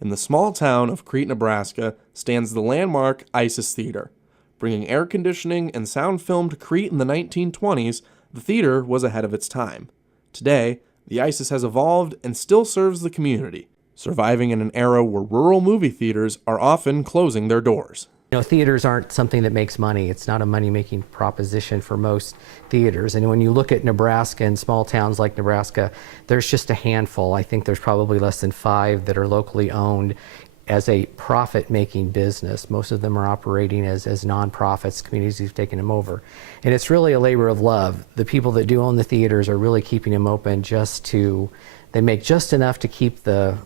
In the small town of Crete, Nebraska, stands the landmark ISIS Theater. Bringing air conditioning and sound film to Crete in the 1920s, the theater was ahead of its time. Today, the ISIS has evolved and still serves the community, surviving in an era where rural movie theaters are often closing their doors. Theaters aren't something that makes money. It's not a money-making proposition for most theaters. And when you look at Nebraska and small towns like Nebraska, there's just a handful. I think there's probably less than 5 that are locally owned as a profit-making business. Most of them are operating as nonprofits, communities who've taken them over. And it's really a labor of love. The people that do own the theaters are really keeping them open they make just enough to keep the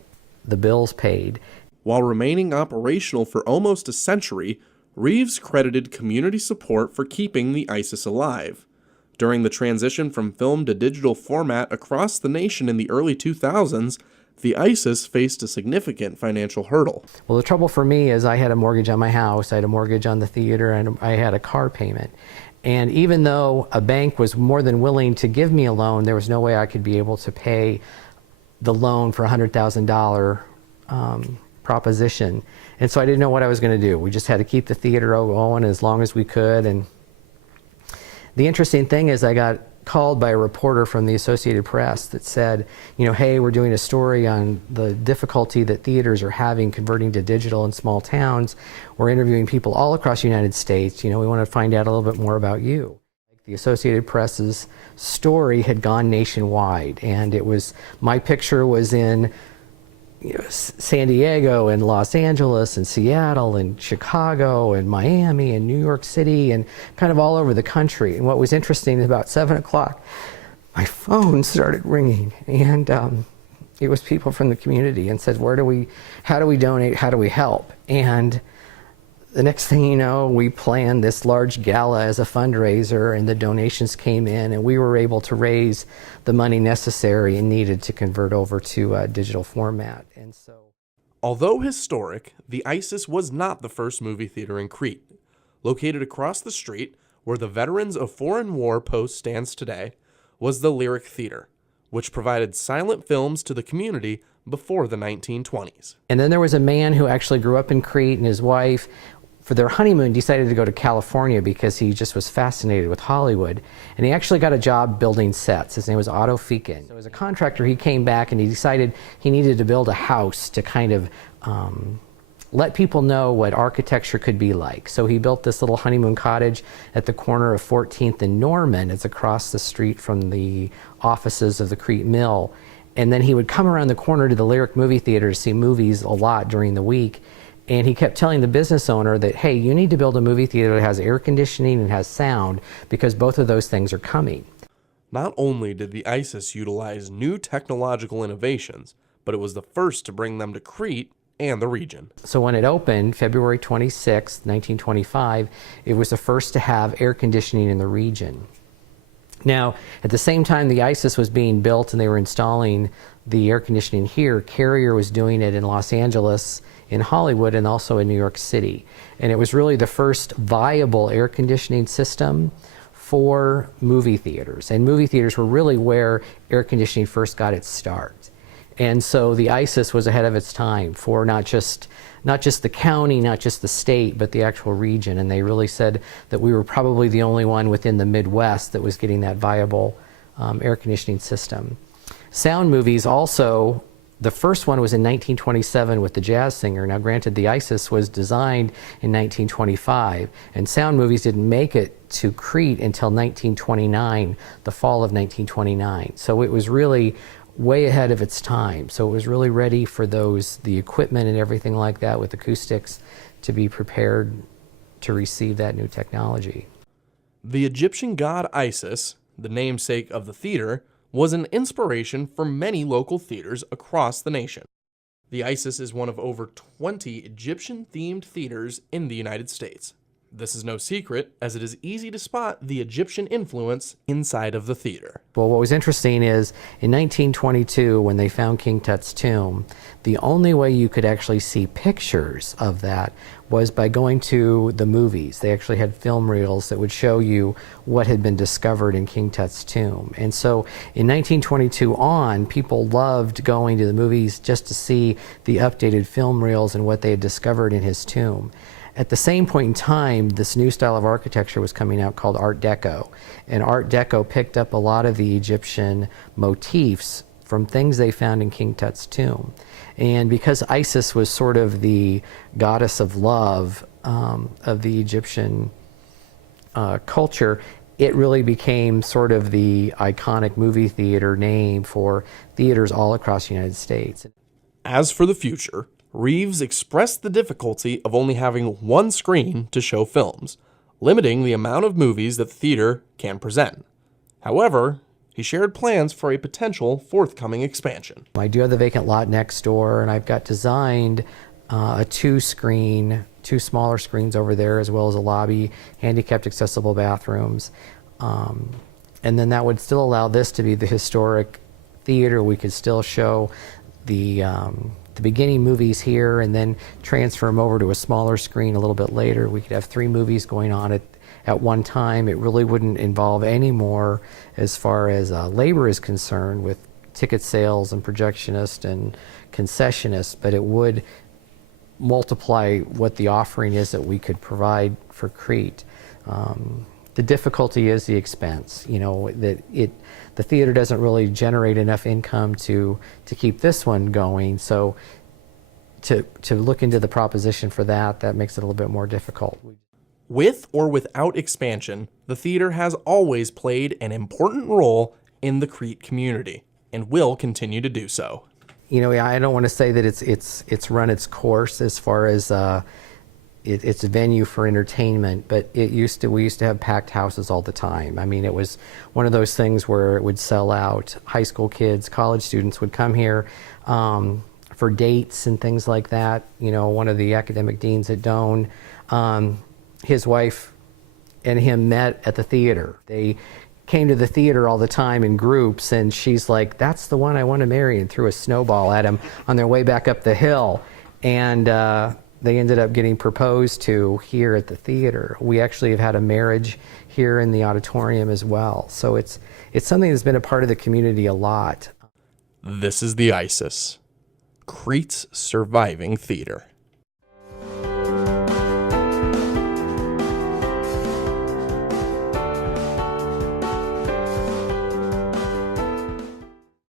bills paid. While remaining operational for almost a century, Reeves credited community support for keeping the ISIS alive. During the transition from film to digital format across the nation in the early 2000s, the ISIS faced a significant financial hurdle. Well, the trouble for me is I had a mortgage on my house, I had a mortgage on the theater, and I had a car payment. And even though a bank was more than willing to give me a loan, there was no way I could be able to pay the loan for $100,000 proposition. And so I didn't know what I was going to do. We just had to keep the theater going as long as we could. And the interesting thing is I got called by a reporter from the Associated Press that said, hey, we're doing a story on the difficulty that theaters are having converting to digital in small towns. We're interviewing people all across the United States. We want to find out a little bit more about you. The Associated Press's story had gone nationwide, and my picture was in San Diego and Los Angeles and Seattle and Chicago and Miami and New York City and kind of all over the country. And what was interesting is about 7 o'clock, my phone started ringing, and it was people from the community and said, how do we donate, how do we help? And the next thing you know, we planned this large gala as a fundraiser, and the donations came in, and we were able to raise the money necessary and needed to convert over to a digital format. And so, although historic, the ISIS was not the first movie theater in Crete. Located across the street, where the Veterans of Foreign War post stands today, was the Lyric Theater, which provided silent films to the community before the 1920s. And then there was a man who actually grew up in Crete, and his wife, for their honeymoon, decided to go to California because he just was fascinated with Hollywood. And he actually got a job building sets. His name was Otto Fekin. So as a contractor, he came back and he decided he needed to build a house to kind of let people know what architecture could be like. So he built this little honeymoon cottage at the corner of 14th and Norman. It's across the street from the offices of the Crete Mill. And then he would come around the corner to the Lyric movie theater to see movies a lot during the week. And he kept telling the business owner that, hey, you need to build a movie theater that has air conditioning and has sound, because both of those things are coming. Not only did the ISIS utilize new technological innovations, but it was the first to bring them to Crete and the region. So when it opened, February 26, 1925, it was the first to have air conditioning in the region. Now, at the same time the ISIS was being built and they were installing the air conditioning here, Carrier was doing it in Los Angeles, in Hollywood, and also in New York City. And it was really the first viable air conditioning system for movie theaters. And movie theaters were really where air conditioning first got its start. And so the ISIS was ahead of its time for not just the county, not just the state, but the actual region. And they really said that we were probably the only one within the Midwest that was getting that viable air conditioning system. Sound movies also, the first one was in 1927 with the Jazz Singer. Now granted, the ISIS was designed in 1925, and sound movies didn't make it to Crete until 1929, the fall of 1929. So it was really way ahead of its time. So it was really ready for the equipment and everything like that with acoustics to be prepared to receive that new technology. The Egyptian god Isis, the namesake of the theater, was an inspiration for many local theaters across the nation. The ISIS is one of over 20 Egyptian-themed theaters in the United States. This is no secret, as it is easy to spot the Egyptian influence inside of the theater. Well, what was interesting is, in 1922, when they found King Tut's tomb, the only way you could actually see pictures of that was by going to the movies. They actually had film reels that would show you what had been discovered in King Tut's tomb. And so in 1922 on, people loved going to the movies just to see the updated film reels and what they had discovered in his tomb. At the same point in time, this new style of architecture was coming out called Art Deco. And Art Deco picked up a lot of the Egyptian motifs from things they found in King Tut's tomb. And because Isis was sort of the goddess of love of the Egyptian culture, it really became sort of the iconic movie theater name for theaters all across the United States. As for the future, Reeves expressed the difficulty of only having one screen to show films, limiting the amount of movies that the theater can present. However, he shared plans for a potential forthcoming expansion. I do have the vacant lot next door, and I've got designed a two smaller screens over there, as well as a lobby, handicapped accessible bathrooms. And then that would still allow this to be the historic theater. We could still show the beginning movies here and then transfer them over to a smaller screen a little bit later. We could have 3 movies going on at one time. It really wouldn't involve any more as far as labor is concerned with ticket sales and projectionists and concessionists, but it would multiply what the offering is that we could provide for Crete. The difficulty is the expense. You know, the theater doesn't really generate enough income to keep this one going. So to look into the proposition for that makes it a little bit more difficult. With or without expansion, the theater has always played an important role in the Crete community and will continue to do so. You know, I don't want to say that it's run its course as far as it's a venue for entertainment, but we used to have packed houses all the time. I mean, it was one of those things where it would sell out. High school kids, college students would come here for dates and things like that. You know, one of the academic deans at Doane, his wife and him met at the theater. They came to the theater all the time in groups, and she's like, "That's the one I want to marry," and threw a snowball at him on their way back up the hill. And they ended up getting proposed to here at the theater. We actually have had a marriage here in the auditorium as well. So it's something that's been a part of the community a lot. This is the Isis, Crete's surviving theater.